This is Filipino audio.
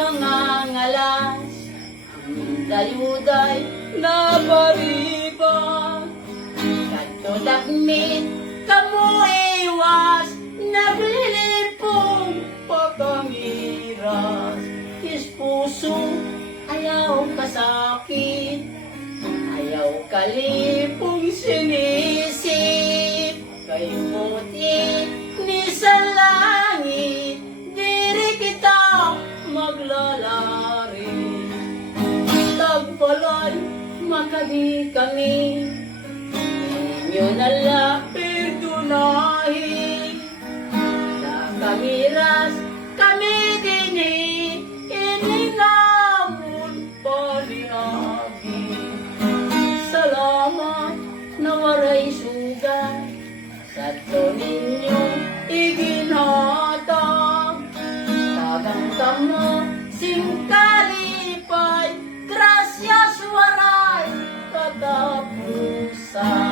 makangangalas, ang dayuday na bariban. Kadto dagmit kamo iwas, naglilipong pagkangiras. Is puso ayaw kasakit, ayaw kalipong sinisip. Kayo puti ni sa langit, diri kita maglalari. Tagpalay makadi kami, inyo nala perdonahin. Nakamiras kami dini, ininamon paniagi. Salamat na waray sugat, sa to ninyong iginhatag. Tagang tamo singkalipay, gracias waray katapusan.